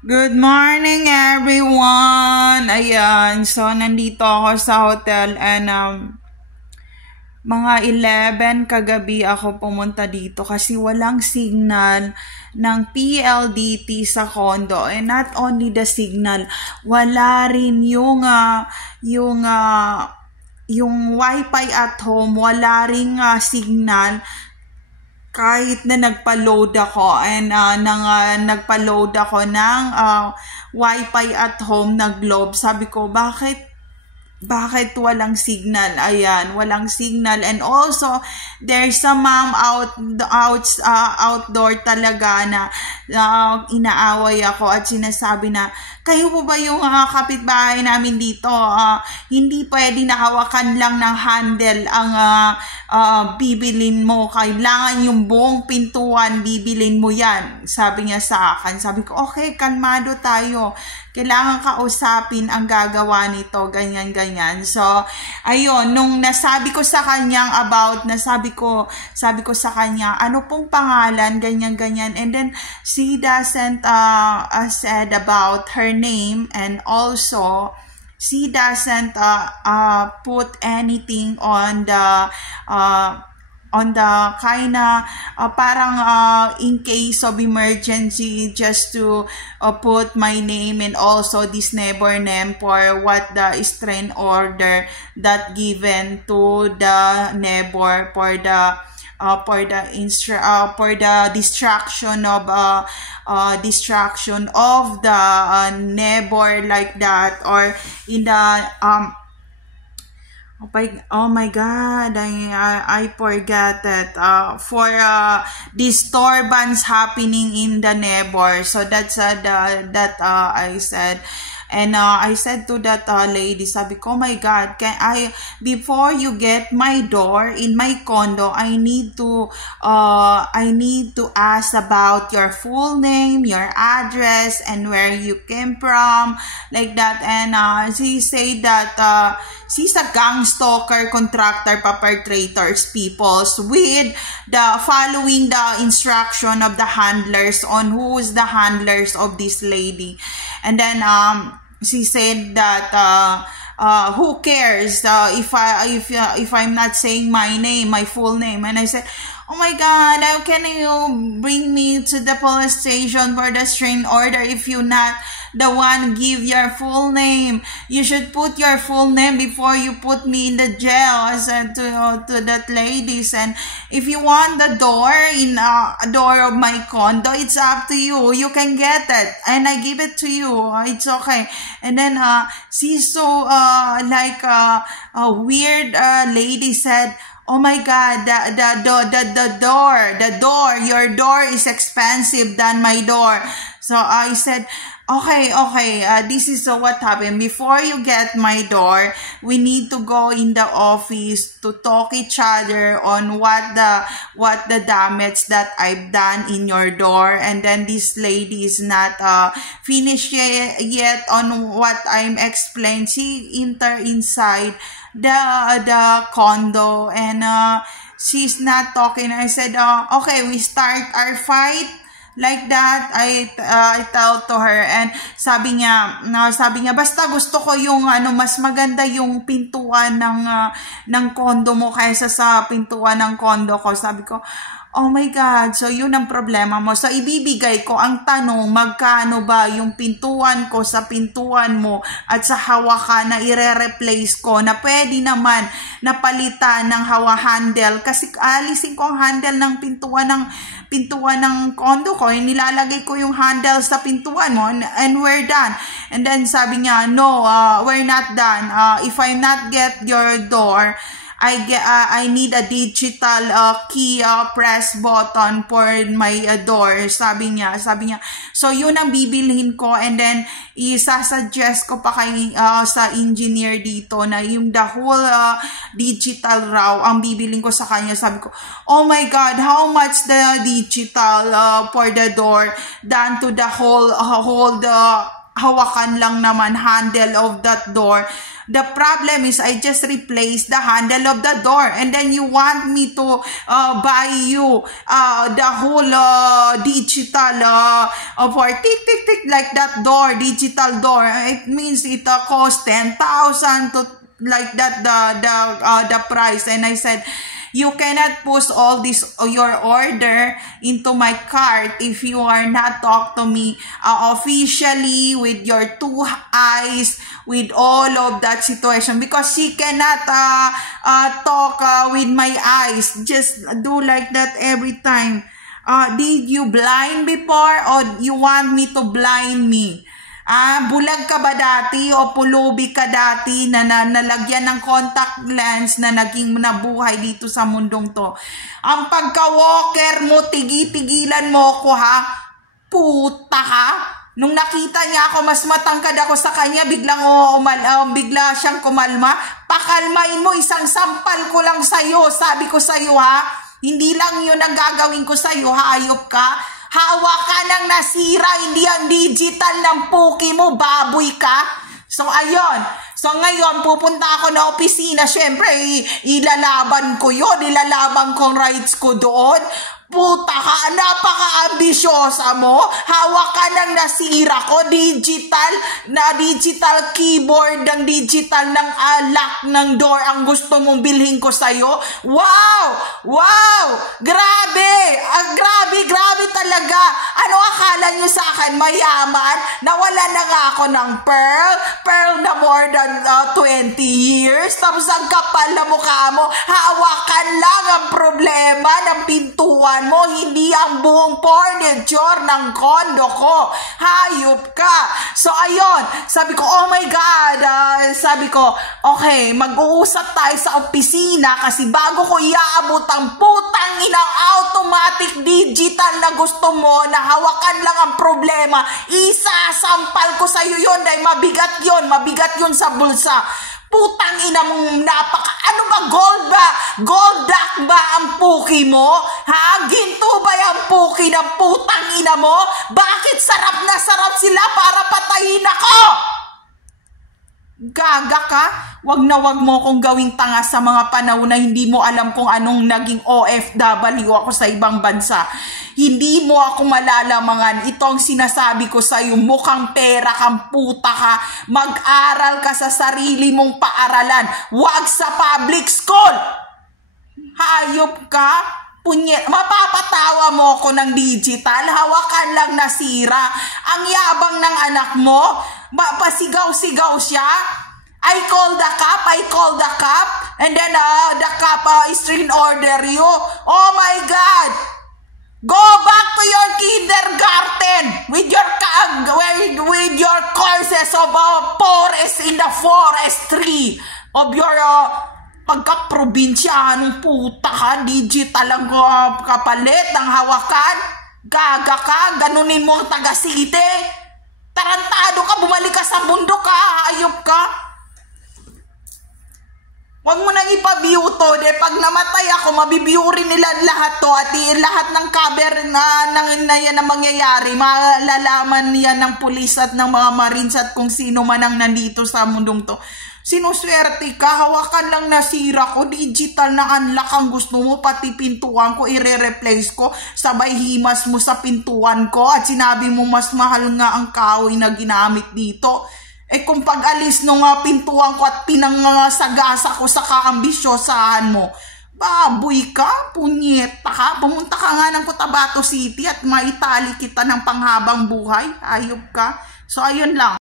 Good morning, everyone! Ayan, so nandito ako sa hotel and mga 11 kagabi ako pumunta dito kasi walang signal ng PLDT sa condo. And not only the signal, wala rin yung wifi at home, wala rin signal kahit na nagpa-load ako and nagpa-load ako ng wifi at home na Globe. Sabi ko, bakit walang signal? Ayan, walang signal. And also there's a mom outdoor talaga na inaaway ako at sinasabi na, kayo po ba yung kapitbahay namin dito? Hindi pwede hawakan lang ng handle ang bibilin mo. Kailangan yung buong pintuan, bibilin mo yan. Sabi niya sa akin. Sabi ko, okay, kalmado tayo. Kailangan kausapin ang gagawa nito, ganyan. So, ayun, nung nasabi ko sa kanyang sabi ko sa kanya, ano pong pangalan, ganyan. And then, she doesn't said about her name, and also, she doesn't put anything on the parang in case of emergency, just to put my name and also this neighbor name for what the restraint order that given to the neighbor for the distraction of the neighbor, like that, or in the oh my God, I forgot that for disturbance happening in the neighbor. So that's I said. And I said to that lady, sabi ko, oh my God, before you get my door in my condo, I need to ask about your full name, your address, and where you came from, like that. And she said that she's a gang stalker, contractor, perpetrators, peoples, with following the instruction of the handlers on who is the handlers of this lady. And then she said that who cares if I'm not saying my name, my full name. And I said, oh my God, how can you bring me to the police station for the restraining order if you not the one give your full name? You should put your full name before you put me in the jail. I said to that ladies. And if you want the door in door of my condo, it's up to you. You can get it, and I give it to you. It's okay. And then she's so like a weird lady said, oh my God, the door, your door is expensive than my door. So I said, okay, this is what happened. Before you get my door, we need to go in the office to talk each other on what the damage that I've done in your door. And then this lady is not finished yet on what I'm explaining. She inside the condo, and she's not talking. I said, okay, we start our fight. Like that, I tell to her, and sabi niya, basta gusto ko yung mas maganda yung pintuan ng condo mo kaysa sa pintuan ng condo ko. Sabi ko, oh my God, so yun ang problema mo. So ibibigay ko ang tanong, magkano ba yung pintuan ko sa pintuan mo at sa hawakan na ire-replace ko, na pwede naman napalitan ng handle, kasi alisin ko ang handle ng pintuan ng condo ko, nilalagay ko yung handle sa pintuan mo, and we're done. And then sabi niya, no, we're not done. If I not get your door, I need a digital key press button for my door. Sabi niya. So yun ang bibilhin ko, and then isasuggest ko pa kay sa engineer dito na yung the whole digital raw ang bibilhin ko sa kanya. Sabi ko, oh my God, how much the digital for the door done to the whole hawakan lang naman handle of that door. The problem is I just replaced the handle of the door, and then you want me to buy you the whole digital for tick tick tick like that door, digital door. It means it costs 10,000 to like that the price. And I said, you cannot push all this your order into my cart if you are not talk to me officially with your two eyes, with all of that situation, because she cannot talk with my eyes. Just do like that every time. Did you blind before, or you want me to blind me? Bulag ka ba dati o pulubi ka dati na nalagyan ng contact lens na naging nabuhay dito sa mundong to? Ang pagka-walker mo, tigilan mo ko ha? Puta ka? Nung nakita niya ako, mas matangkad ako sa kanya, bigla siyang kumalma. Pakalmain mo, isang sampal ko lang sa'yo. Sabi ko sa'yo ha, hindi lang yun ang gagawin ko sa'yo, hayop ka. Hawak ka ng nasira, hindi ang digital ng puki mo, baboy ka. So, ayun. So, ngayon, pupunta ako na opisina. Siyempre, ilalaban ko yun. Ilalaban kong rights ko doon. Puta ka, napaka-ambisyosa mo. Hawak ka ng nasira ko, digital keyboard, ng digital ng lock ng door ang gusto mong bilhin ko sa'yo. Wow! Wow! Grabe! Grabe talaga. Ano akala nyo sa akin? Mayaman? Nawala na nga ako ng pearl na more than 20 years. Tapos ang kapal na mukha mo, hawakan lang ang problema ng pintuan mo, hindi ang buong furniture ng kondo ko. Hayop ka. So, ayun. Sabi ko, oh my God. Sabi ko, okay, mag-uusap tayo sa opisina kasi bago ko iaabot ang putang inang automatic digital na gusto mo, na hawakan lang ang problema, isasampal ko sa'yo yun dahil mabigat yun sa bulsa. Putang ina mong ano ba, gold ba? Gold duck ba ang puki mo? Ha? Ginto ba yung puki ng putang ina mo? Bakit sarap na sarap sila para patayin ako? Gaga ka? Wag na wag mo kong gawing tanga sa mga panahon na hindi mo alam kung anong naging OFW ako sa ibang bansa. Hindi mo ako malalamangan. Ito ang sinasabi ko sa iyo, mukhang pera kang puta ka. Mag-aral ka sa sarili mong paaralan. Wag sa public school. Hayop ka? Mapapatawa mo ko ng digital. Hawakan lang nasira. Ang yabang ng anak mo. Pasigaw-sigaw siya. I call the cop, and then the cop is in order you. Oh my God! Go back to your kindergarten with your courses of forestry of your pagka-probinsyanong puta ka, digital ang kapalit ng hawakan. Gaga ka, ganunin mo ang taga-city. Tarantado ka, bumalik ka sa mundo ka, hayop ka. Huwag mo nang ipabiyo to, pag namatay ako, mabibiyo rin nila lahat to, at lahat ng cover na yan na mangyayari, malalaman yan ng pulis at ng mga marines at kung sino man ang nandito sa mundong to. Sinuswerte ka, hawakan lang nasira ko, digital na unlock ang gusto mo, pati pintuan ko, i-replace ko, sabay himas mo sa pintuan ko, at sinabi mo mas mahal nga ang kahoy na ginamit dito. Kung pag-alis nung pintuan ko at pinangasagasa ko sa kaambisyosahan mo, baboy ka, punyeta ka, pumunta ka nga ng Cotabato City at maitali kita ng panghabang buhay, ayop ka. So, ayun lang.